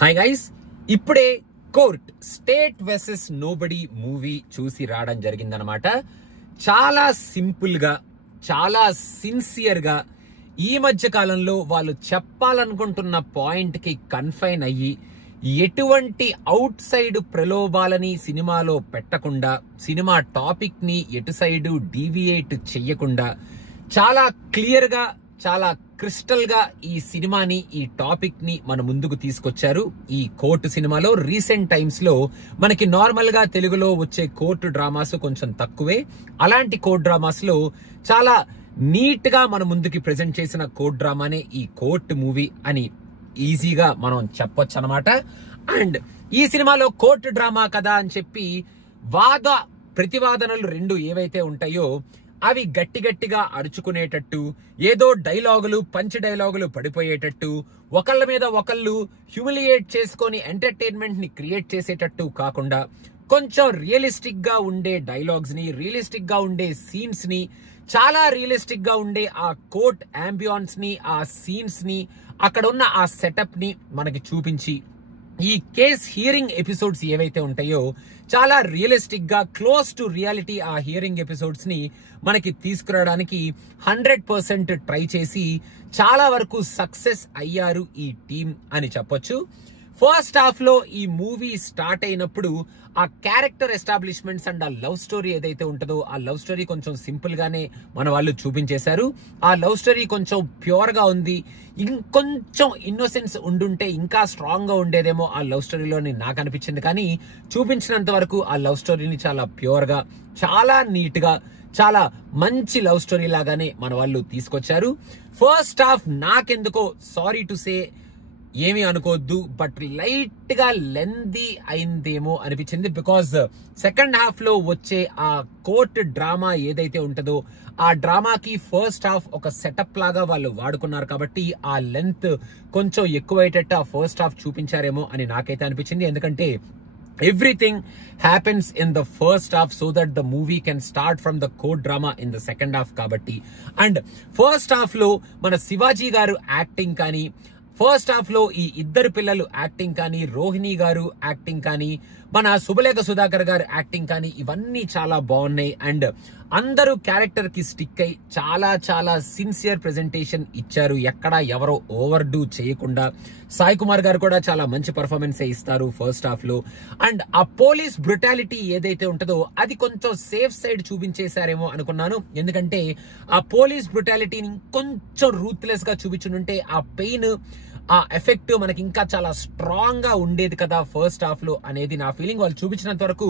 Hi guys, ఇప్పుడే court state versus nobody movie చూసి రావడం జరిగిందనమాట. చాలా సింపుల్ గా, చాలా సిన్సియర్ గా ఈ మధ్య కాలంలో వాళ్ళు చెప్పాలనుకుంటున్న పాయింట్ కి కన్ఫైన్ అయ్యి ఎటువంటి అవుట్ సైడ్ ప్రలోభాలని సినిమాలో పెట్టకుండా, సినిమా టాపిక్ ని ఎటు సైడ్ డీవియేట్ చెయ్యకుండా చాలా క్లియర్ గా, చాలా క్రిస్టల్ గా ఈ సినిమాని, ఈ టాపిక్ ని మన ముందుకు తీసుకొచ్చారు. ఈ కోర్టు సినిమాలో రీసెంట్ టైమ్స్ లో మనకి నార్మల్ గా తెలుగులో వచ్చే కోర్టు డ్రామాస్ కొంచెం తక్కువే. అలాంటి కోర్టు డ్రామాస్ లో చాలా నీట్ గా మన ముందుకి ప్రెజెంట్ చేసిన కోర్టు డ్రామానే ఈ కోర్టు మూవీ అని ఈజీగా మనం చెప్పొచ్చు అనమాట. అండ్ ఈ సినిమాలో కోర్టు డ్రామా కదా అని చెప్పి వాద ప్రతివాదనలు రెండు ఏవైతే ఉంటాయో అవి గట్టి గట్టిగా అరుచుకునేటట్టు, ఏదో డైలాగులు, పంచ్ డైలాగులు పడిపోయేటట్టు, ఒకళ్ళ మీద ఒకళ్ళు హ్యూమిలియేట్ చేసుకొని ఎంటర్టైన్మెంట్ ని క్రియేట్ చేసేటట్టు కాకుండా కొంచెం రియలిస్టిక్ గా ఉండే డైలాగ్స్ ని, రియలిస్టిక్ గా ఉండే సీన్స్ ని, చాలా రియలిస్టిక్ గా ఉండే ఆ కోర్ట్ అంబియాన్స్ ని, ఆ సీన్స్ ని, అక్కడ ఉన్న ఆ సెటప్ ని మనకి చూపించి ఈ కేస్ హియరింగ్ ఎపిసోడ్స్ ఏవైతే ఉంటాయో చాలా రియలిస్టిక్ గా, క్లోజ్ టు రియాలిటీ ఆ హియరింగ్ ఎపిసోడ్స్ ని మనకి తీసుకురావడానికి 100% ట్రై చేసి చాలా వరకు సక్సెస్ అయ్యారు ఈ టీం అని చెప్పొచ్చు. ఫస్ట్ హాఫ్ లో ఈ మూవీ స్టార్ట్ అయినప్పుడు ఆ క్యారెక్టర్ ఎస్టాబ్లిష్మెంట్స్ అండ్ ఆ లవ్ స్టోరీ ఏదైతే ఉంటుందో ఆ లవ్ స్టోరీ కొంచెం సింపుల్ గానే మన వాళ్ళు చూపించేశారు. ఆ లవ్ స్టోరీ కొంచెం ప్యూర్ గా ఉంది. ఇంకొంచెం ఇన్నోసెన్స్ ఉండుంటే ఇంకా స్ట్రాంగ్ గా ఉండేదేమో ఆ లవ్ స్టోరీలోని నాకు అనిపించింది. కానీ చూపించినంత వరకు ఆ లవ్ స్టోరీని చాలా ప్యూర్ గా, చాలా నీట్ గా, చాలా మంచి లవ్ స్టోరీ లాగానే మన వాళ్ళు తీసుకొచ్చారు. ఫస్ట్ హాఫ్ నాకెందుకో, సారీ టు సే, ఏమీ అనుకోవద్దు, బట్ లైట్ గా లెందీ అయిందేమో అనిపించింది. బికాజ్ సెకండ్ హాఫ్ లో వచ్చే ఆ కోర్ట్ డ్రామా ఏదైతే ఉంటుందో ఆ డ్రామాకి ఫస్ట్ హాఫ్ ఒక సెటప్ లాగా వాళ్ళు వాడుకున్నారు కాబట్టి ఆ లెంత్ కొంచెం ఎక్కువయ్యేటట్టు ఆ ఫస్ట్ హాఫ్ చూపించారేమో అని నాకైతే అనిపించింది. ఎందుకంటే everything happens in the first half so that the movie can start from the court drama in the second half kabatti. And first half lo mana Shivaji garu acting kani, first half లో ఈ ఇద్దరు పిల్లలు acting కానీ, రోహిణి గారు acting కానీ, మన శుభలేఖ సుధాకర్ గారు acting కానీ ఇవన్నీ చాలా బాగున్నాయి. అండ్ అందరూ క్యారెక్టర్ కి స్టిక్ అయి చాలా చాలా సిన్సియర్ ప్రెజెంటేషన్ ఇచ్చారు. ఎక్కడ ఎవరో ఓవర్ డూ చేయకుండా. సాయి కుమార్ గారు కూడా చాలా మంచి పర్ఫార్మెన్స్ ఇస్తారు ఫస్ట్ హాఫ్ లో. అండ్ ఆ పోలీస్ బ్రుటాలిటీ ఏదైతే ఉంటుందో అది కొంచెం సేఫ్ సైడ్ చూపించేశారేమో అనుకున్నాను. ఎందుకంటే ఆ పోలీస్ బ్రుటాలిటీని కొంచెం రూత్లెస్ గా చూపించుంటే ఆ పెయిన్, ఆ ఎఫెక్ట్ మనకి ఇంకా చాలా స్ట్రాంగ్ గా ఉండేది కదా ఫస్ట్ హాఫ్ లో అనేది నా ఫీలింగ్. వాళ్ళు చూపించినంత వరకు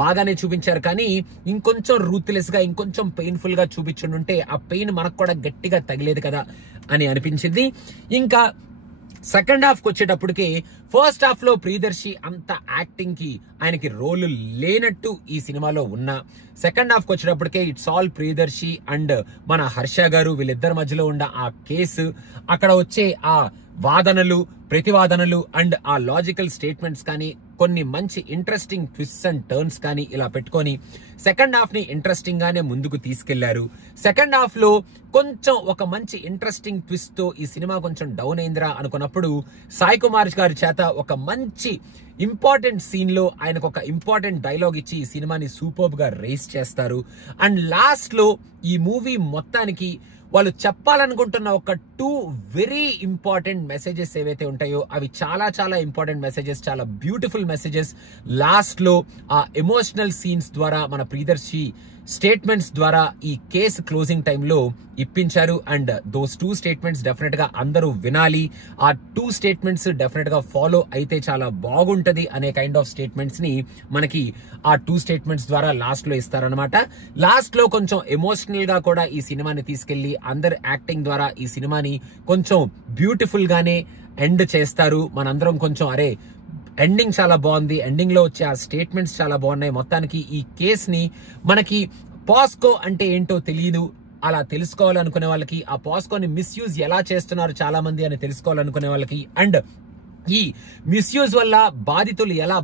బాగానే చూపించారు, కానీ ఇంకొంచెం రూత్లెస్ గా, ఇంకొంచెం పెయిన్ఫుల్ గా చూపించుంటే ఆ పెయిన్ మనకు కూడా గట్టిగా తగిలేదు కదా అని అనిపించింది. ఇంకా సెకండ్ హాఫ్ కి వచ్చేటప్పటికి ఫస్ట్ హాఫ్ లో ప్రియదర్శి అంత యాక్టింగ్ కి ఆయనకి రోల్ లేనట్టు ఈ సినిమాలో ఉన్నా, సెకండ్ హాఫ్ కి వచ్చేటప్పటికే ఇట్స్ ఆల్ ప్రియదర్శి అండ్ మన హర్ష గారు, వీళ్ళిద్దరి మధ్యలో ఉన్న ఆ కేసు, అక్కడ వచ్చే ఆ వాదనలు, ప్రతివాదనలు అండ్ ఆ లాజికల్ స్టేట్మెంట్స్ కానీ, కొన్ని మంచి ఇంట్రెస్టింగ్ ట్విస్ట్స్ అండ్ టర్న్స్ కానీ ఇలా పెట్టుకొని సెకండ్ హాఫ్ ని ఇంట్రెస్టింగ్ గానే ముందుకు తీసుకెళ్లారు. సెకండ్ హాఫ్ లో కొంచెం ఒక మంచి ఇంట్రెస్టింగ్ ట్విస్ట్ తో ఈ సినిమా కొంచెం డౌన్ అయిందిరా అనుకున్నప్పుడు సాయి కుమార్ గారి చేత ఒక మంచి ఇంపార్టెంట్ సీన్ లో ఆయనకు ఒక ఇంపార్టెంట్ డైలాగ్ ఇచ్చి ఈ సినిమాని సూపర్బ్ గా రేస్ చేస్తారు. అండ్ లాస్ట్ లో ఈ మూవీ మొత్తానికి వాళ్ళు చెప్పాలనుకుంటున్న ఒక 2 వెరీ ఇంపార్టెంట్ మెసేజెస్ ఏవైతే ఉంటాయో అవి చాలా చాలా ఇంపార్టెంట్ మెసేజెస్, చాలా బ్యూటిఫుల్ మెసేజెస్ లాస్ట్ లో ఆ ఎమోషనల్ సీన్స్ ద్వారా, మన ప్రియదర్శి స్టేట్మెంట్స్ ద్వారా ఈ కేసు క్లోజింగ్ టైంలో ఇప్పించారు. అండ్ దోస్ 2 స్టేట్మెంట్స్ డెఫినెట్ గా అందరూ వినాలి. ఆ 2 స్టేట్మెంట్స్ డెఫినెట్ గా ఫాలో అయితే చాలా బాగుంటది అనే కైండ్ ఆఫ్ స్టేట్మెంట్స్ ని మనకి ఆ 2 స్టేట్మెంట్స్ ద్వారా లాస్ట్ లో ఇస్తారనమాట. లాస్ట్ లో కొంచెం ఎమోషనల్ గా కూడా ఈ సినిమాని తీసుకెళ్లి అందరు యాక్టింగ్ ద్వారా ఈ సినిమాని కొంచెం బ్యూటిఫుల్ గానే ఎండ్ చేస్తారు. మనందరం కొంచెం అరే ఎండింగ్ చాలా బాగుంది, ఎండింగ్ లో వచ్చే ఆ స్టేట్మెంట్స్ చాలా బాగున్నాయి. మొత్తానికి ఈ కేస్ ని మనకి పాస్కో అంటే ఏంటో తెలియదు, అలా తెలుసుకోవాలనుకునే వాళ్ళకి, ఆ పాస్కోని మిస్యూజ్ ఎలా చేస్తున్నారు చాలా మంది అని తెలుసుకోవాలనుకునే వాళ్ళకి, అండ్ ఈ మిస్యూజ్ వల్ల బాధితులు ఎలా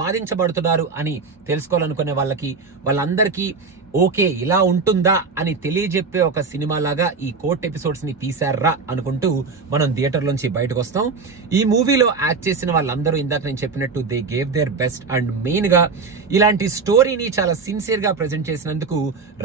బాధించబడుతున్నారు అని తెలుసుకోవాలనుకునే వాళ్ళకి, వాళ్ళందరికీ ఓకే ఇలా ఉంటుందా అని తెలియజెప్పే ఒక సినిమా లాగా ఈ కోర్ట్ ఎపిసోడ్స్ ని తీసారా అనుకుంటూ మనం థియేటర్ లోంచి బయటకు వస్తాం. ఈ మూవీలో యాక్ట్ చేసిన వాళ్ళందరూ ఇందాక నేను చెప్పినట్టు they gave their best. And main గా ఇలాంటి స్టోరీని చాలా సిన్సియర్ గా ప్రెజెంట్ చేసినందుకు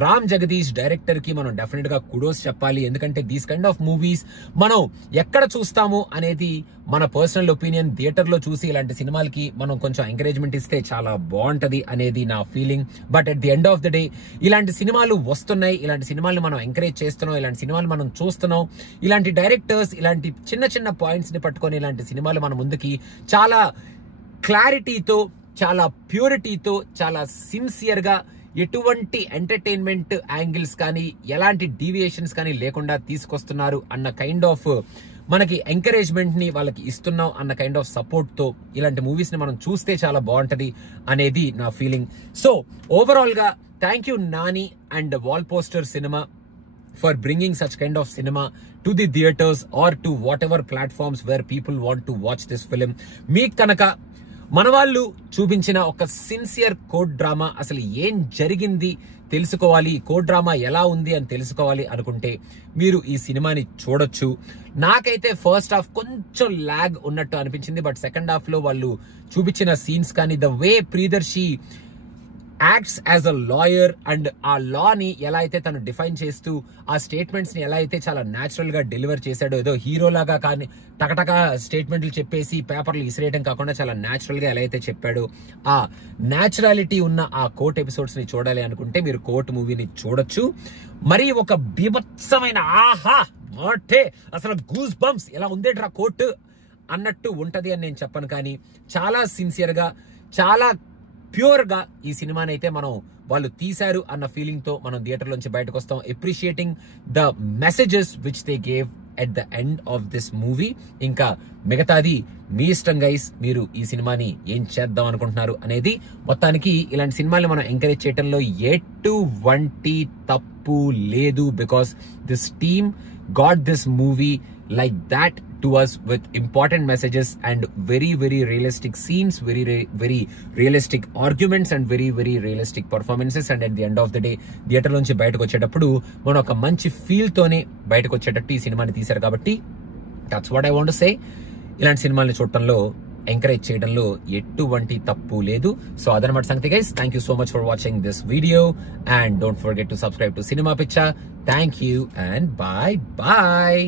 రామ్ జగదీష్ డైరెక్టర్ కి మనం డెఫినెట్ గా కుడోస్ చెప్పాలి. ఎందుకంటే దీస్ కైండ్ ఆఫ్ మూవీస్ మనం ఎక్కడ చూస్తాము అనేది మన పర్సనల్ ఒపీనియన్. థియేటర్ లో చూసి ఇలాంటి సినిమాలకి మనం కొంచెం ఎంకరేజ్మెంట్ ఇస్తే చాలా బాగుంటది అనేది నా feeling. But at the end of the day ఇలాంటి సినిమాలు వస్తున్నాయి, ఇలాంటి సినిమాలు మనం ఎంకరేజ్ చేస్తున్నాం, ఇలాంటి సినిమాలు మనం చూస్తున్నాం. ఇలాంటి డైరెక్టర్స్ ఇలాంటి చిన్న చిన్న పాయింట్స్ ని పట్టుకొని ఇలాంటి సినిమాలు మన ముందుకి చాలా క్లారిటీతో, చాలా ప్యూరిటీతో, చాలా సిన్సియర్ గా ఎటువంటి ఎంటర్టైన్మెంట్ యాంగిల్స్ కానీ ఎలాంటి డీవియేషన్స్ కానీ లేకుండా తీసుకొస్తున్నారు అన్న కైండ్ ఆఫ్ మనకి ఎంకరేజ్మెంట్ ని వాళ్ళకి ఇస్తున్నాం అన్న కైండ్ ఆఫ్ సపోర్ట్ తో ఇలాంటి మూవీస్ ని మనం చూస్తే చాలా బాగుంటది అనేది నా ఫీలింగ్. సో ఓవరాల్ గా thank you Nani and wall poster cinema for bringing such kind of cinema to the theaters or to whatever platforms where people want to watch this film. మీకు కనుక మన వాళ్ళు చూపించిన ఒక సిన్సియర్ కోర్ట్ డ్రామా, అసలు ఏం జరిగింది తెలుసుకోవాలి, కోర్ట్ డ్రామా ఎలా ఉంది అని తెలుసుకోవాలి అనుకుంటే మీరు ఈ సినిమాని చూడొచ్చు. నాకైతే ఫస్ట్ హాఫ్ కొంచెం ల్యాగ్ ఉన్నట్టు అనిపించింది. బట్ సెకండ్ హాఫ్ లో వాళ్ళు చూపించిన సీన్స్ కానీ, the way Priyadarshi acts as a lawyer and ఆ లా ని ఎలా అయితే తను డిఫైన్ చేస్తూ ఆ స్టేట్మెంట్స్ ని ఎలా అయితే చాలా న్యాచురల్ గా డెలివర్ చేశాడో, ఏదో హీరో లాగా కానీ టకటక స్టేట్మెంట్లు చెప్పేసి పేపర్లు ఇసిరేయడం కాకుండా చాలా న్యాచురల్ గా ఎలా అయితే చెప్పాడో, ఆ న్యాచురాలిటీ ఉన్న ఆ కోర్ట్ ఎపిసోడ్స్ ని చూడాలి అనుకుంటే మీరు కోర్ట్ మూవీని చూడొచ్చు. మరి ఒక బీభత్సమైన ఆహా మాటే అసలు గూస్ బంప్స్ ఎలా ఉందేట్రా కోర్టు అన్నట్టు ఉంటది అని నేను చెప్పను. కానీ చాలా సిన్సియర్ గా, చాలా ప్యూర్ గా ఈ సినిమాని అయితే మనం వాళ్ళు తీశారు అన్న ఫీలింగ్ తో మనం థియేటర్ నుంచి బయటకు వస్తాం, appreciating the messages which they gave at the end of this movie. ఇంకా మిగతాది మీ ఇష్టం గైస్, మీరు ఈ సినిమాని ఏం చేద్దాం అనుకుంటున్నారు అనేది. మొత్తానికి ఇలాంటి సినిమాల్ని మనం ఎంకరేజ్ చేయడంలో ఎటువంటి తప్పు లేదు, because this team got this movie like that to us with important messages and very realistic scenes, very realistic arguments and very realistic performances. And at the end of the day theatre నుంచి బయటకు వచ్చేటప్పుడు మనం ఒక మంచి feel తోనే బయటకు వచ్చేటట్టు ఈ సినిమాని తీశారు. కాబట్టి that's what I want to say. ఇలాంటి సినిమాల్ని చూడటంలో, ఎంకరేజ్ చేయడంలో ఎటువంటి తప్పు లేదు. సో అదనమాట సంగతి guys. Thank you so much for watching this video and don't forget to subscribe to Cinema Picture. Thank you and bye.